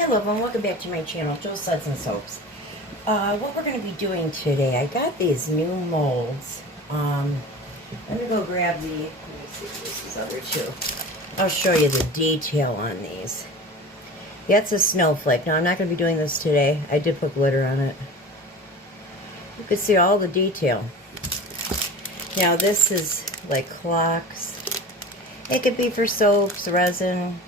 Hello everyone, welcome back to my channel, Joe Suds and Soaps. What we're going to be doing today, I got these new molds. I'm going to go grab the, let me see if this is other two. I'll show you the detail on these. That's a snowflake. Now I'm not going to be doing this today. I did put glitter on it. You can see all the detail. Now this is like clocks. It could be for soaps, resin.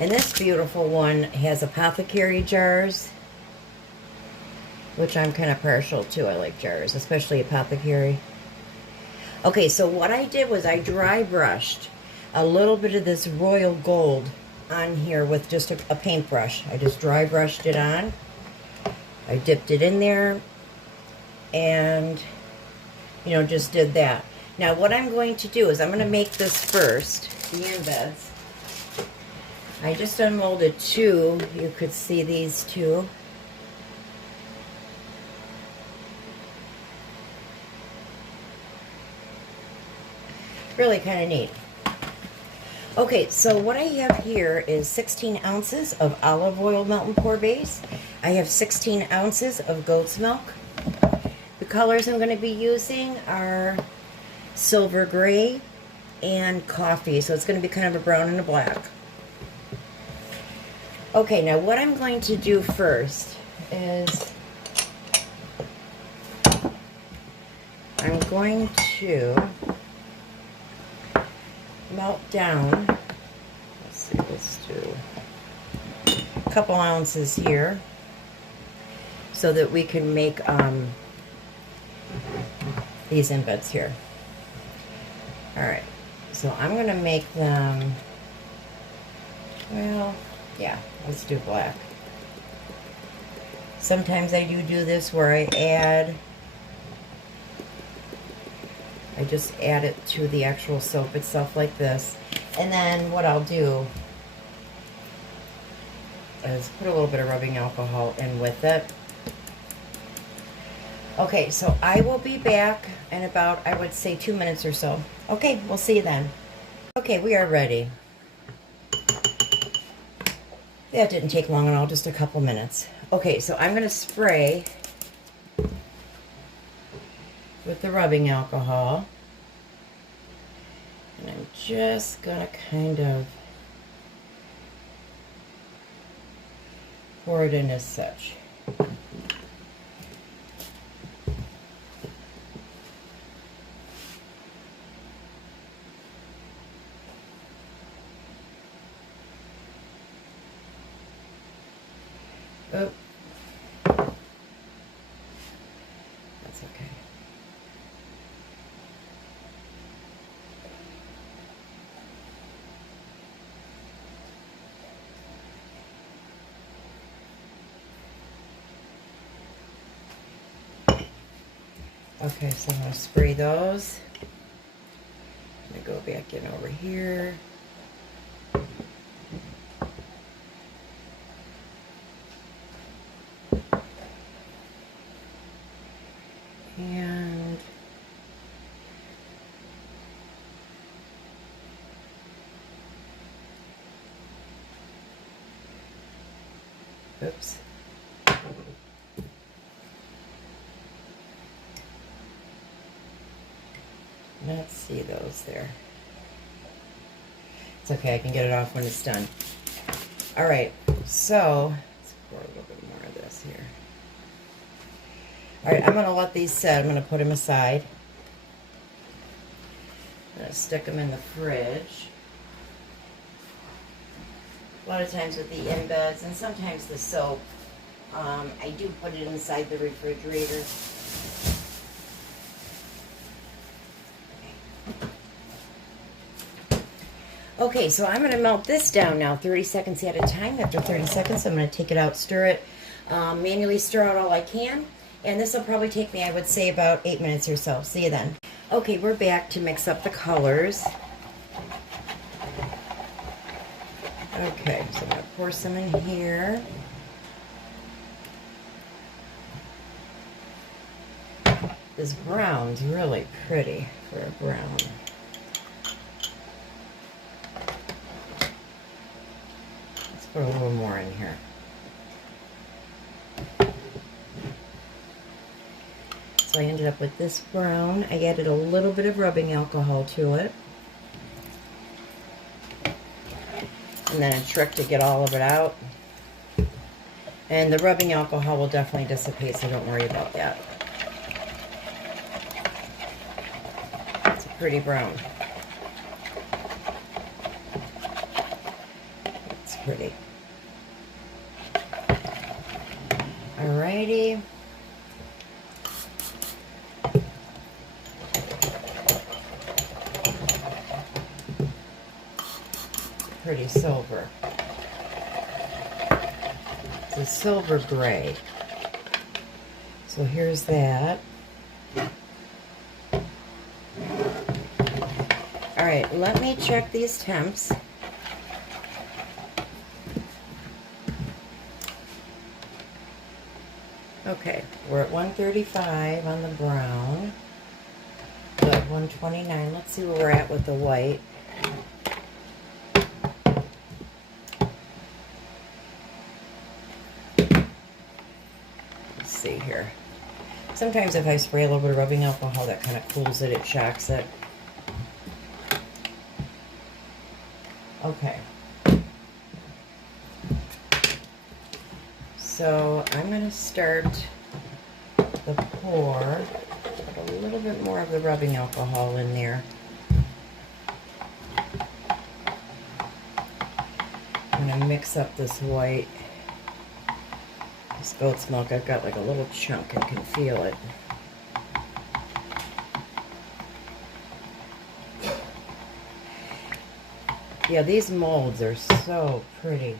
And this beautiful one has Apothecary Jars, which I'm kind of partial to. I like jars, especially Apothecary. Okay, so what I did was I dry brushed a little bit of this royal gold on here with just a paintbrush. I just dry brushed it on. I dipped it in there and, you know, just did that. Now what I'm going to do is I'm going to make this first, the embeds. I just unmolded two. You could see these two. Really kind of neat. Okay, so what I have here is 16 ounces of olive oil melt and pour base. I have 16 ounces of goat's milk. The colors I'm going to be using are silver gray and coffee, so it's going to be kind of a brown and a black. Okay, now what I'm going to do first is I'm going to melt down, let's see, let's do a couple ounces here so that we can make these embeds here. Alright, so I'm going to make them, well, yeah, let's do black. Sometimes I do this where I just add it to the actual soap itself like this. And then what I'll do is put a little bit of rubbing alcohol in with it. Okay, so I will be back in about, I would say, 2 minutes or so. Okay, we'll see you then. Okay, we are ready. That didn't take long at all, just a couple minutes. Okay, so I'm going to spray with the rubbing alcohol. And I'm just going to kind of pour it in as such. Oh, that's okay. Okay, so I'm going to spray those. I'm going to go back in over here. And oops. Let's see those there. It's okay, I can get it off when it's done. Alright, so let's pour a little bit more of this here. Alright, I'm going to let these set. I'm going to put them aside. I'm going to stick them in the fridge. A lot of times with the embeds and sometimes the soap, I do put it inside the refrigerator. Okay, so I'm going to melt this down now 30 seconds at a time. After 30 seconds, I'm going to take it out, stir it, manually stir out all I can. And this will probably take me, I would say, about 8 minutes or so. See you then. Okay, we're back to mix up the colors. Okay, so I'm going to pour some in here. This brown's really pretty for a brown. put a little more in here. So I ended up with this brown. I added a little bit of rubbing alcohol to it. And then a trick to get all of it out. And the rubbing alcohol will definitely dissipate, so don't worry about that. It's a pretty brown. It's pretty. Alrighty. Pretty silver. It's a silver gray. So here's that. Alright, let me check these temps. Okay, we're at 135 on the brown. We're at 129. Let's see where we're at with the white. Let's see here. Sometimes if I spray a little bit of rubbing alcohol, that kind of cools it, it shocks it. Okay. So I'm going to start the pour. Put a little bit more of the rubbing alcohol in there. I'm going to mix up this white. This goat's milk, I've got like a little chunk. I can feel it. Yeah, these molds are so pretty.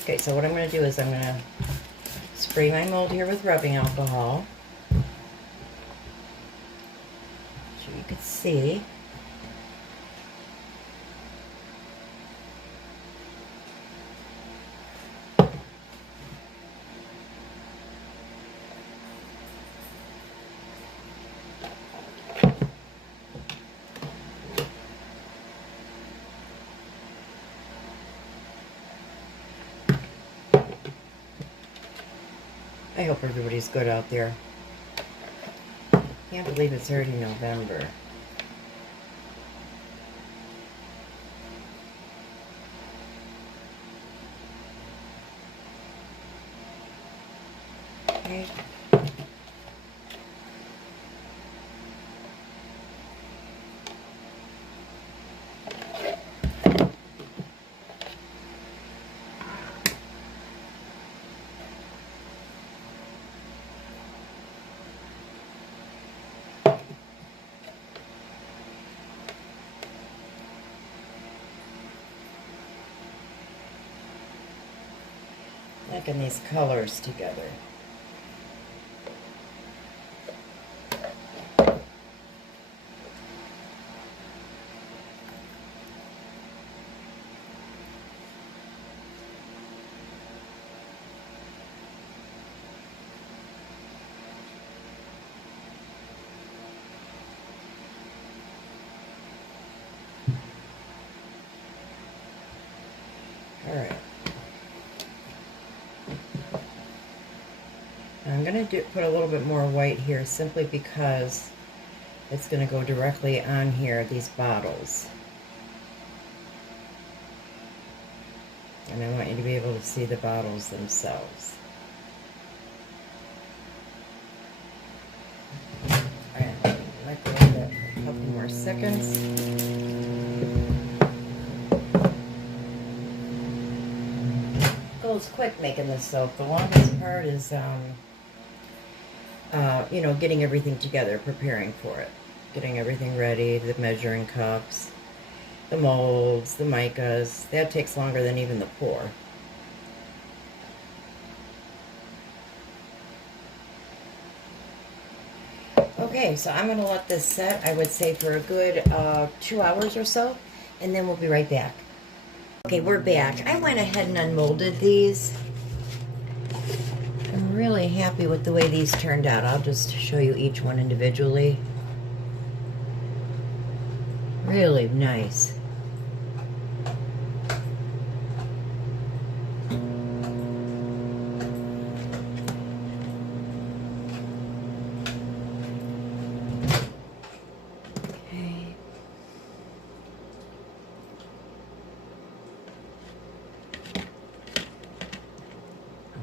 Okay, so what I'm going to do is I'm going to spray my mold here with rubbing alcohol. So you can see. I hope everybody's good out there. Can't believe it's already November. Okay. Making these colors together. All right. I'm going to put a little bit more white here simply because it's going to go directly on here, these bottles. And I want you to be able to see the bottles themselves. Alright, let go of that for a couple more seconds. Goes quick making this soap. The longest part is you know, getting everything together, preparing for it. Getting everything ready, the measuring cups, the molds, the micas. That takes longer than even the pour. Okay, so I'm going to let this set, I would say, for a good 2 hours or so, and then we'll be right back. Okay, we're back. I went ahead and unmolded these. I'm really happy with the way these turned out. I'll just show you each one individually. Really nice.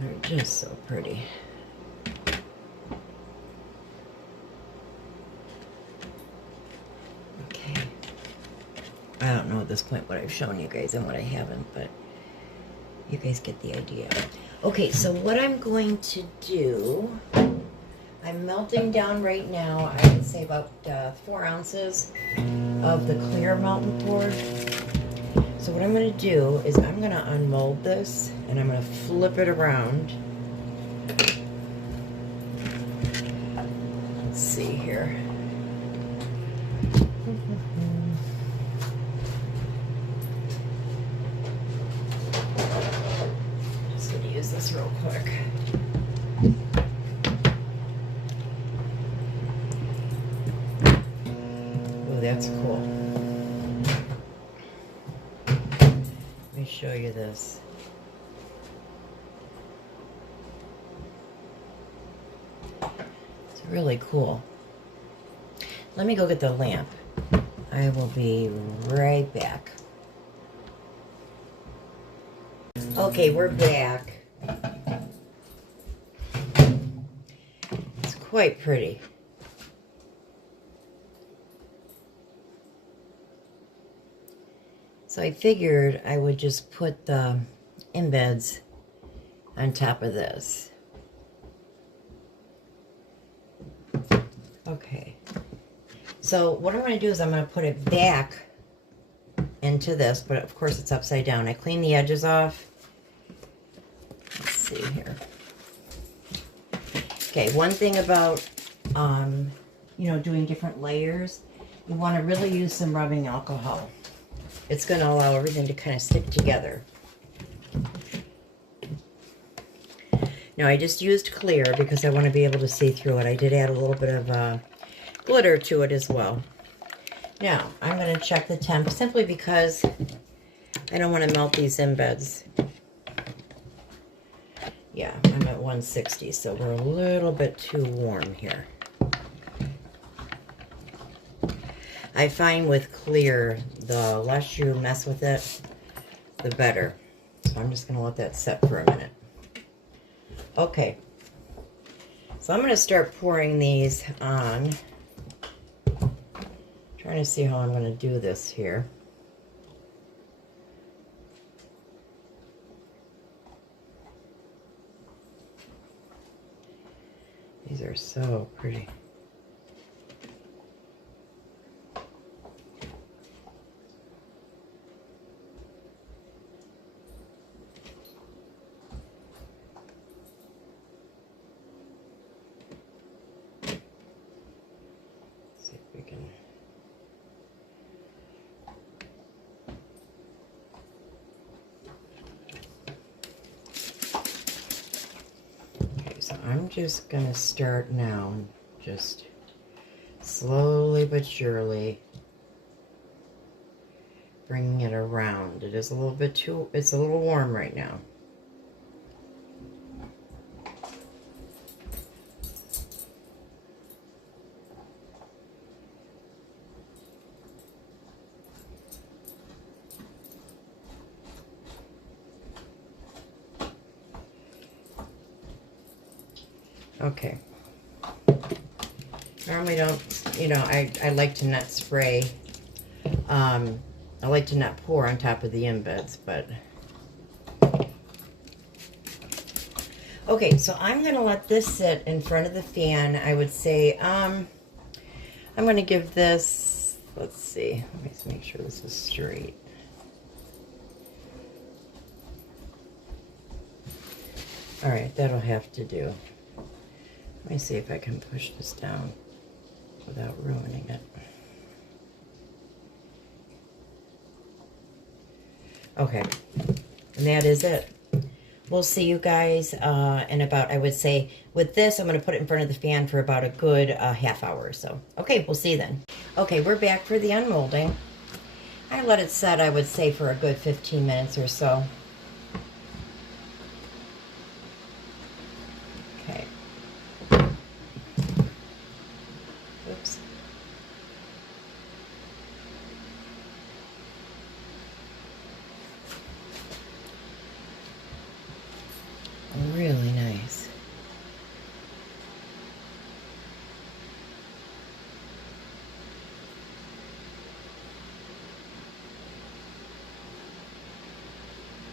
They're just so pretty. Okay. I don't know at this point what I've shown you guys and what I haven't, but you guys get the idea. Okay, so what I'm going to do, I'm melting down right now, I would say about 4 ounces of the clear melt and pour. So what I'm going to do is I'm going to unmold this and I'm going to flip it around. Let's see here. Just going to use this real quick. Oh, that's cool. Let me show you this. It's really cool. Let me go get the lamp. I will be right back. Okay, we're back. It's quite pretty. So I figured I would just put the embeds on top of this. Okay. So what I'm going to do is I'm going to put it back into this, but of course it's upside down. I clean the edges off. Let's see here. Okay, one thing about, doing different layers, you want to really use some rubbing alcohol. It's going to allow everything to kind of stick together. Now, I just used clear because I want to be able to see through it. I did add a little bit of glitter to it as well. Now, I'm going to check the temp simply because I don't want to melt these embeds. Yeah, I'm at 160, so we're a little bit too warm here. I find with clear, the less you mess with it, the better. So I'm just going to let that set for a minute. Okay. So I'm going to start pouring these on. Trying to see how I'm going to do this here. These are so pretty. See if we can. So I'm just going to start now, just slowly but surely bringing it around. It is a little bit too, it's a little warm right now. Okay. Normally don't, I like to not spray. I like to not pour on top of the embeds, but. Okay, so I'm going to let this sit in front of the fan. I would say, I'm going to give this, let's see, let me just make sure this is straight. All right, that'll have to do. Let me see if I can push this down without ruining it. Okay, and that is it. We'll see you guys in about, I would say, with this, I'm going to put it in front of the fan for about a good half hour or so. Okay, we'll see you then. Okay, we're back for the unmolding. I let it set, I would say, for a good 15 minutes or so. Okay. Oops. Really nice.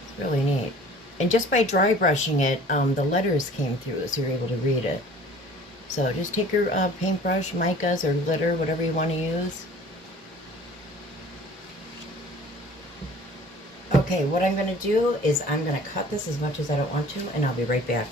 It's really neat. And just by dry brushing it, the letters came through, so you're able to read it. So just take your paintbrush, micas, or glitter, whatever you want to use. Okay, what I'm going to do is I'm going to cut this as much as I don't want to, and I'll be right back.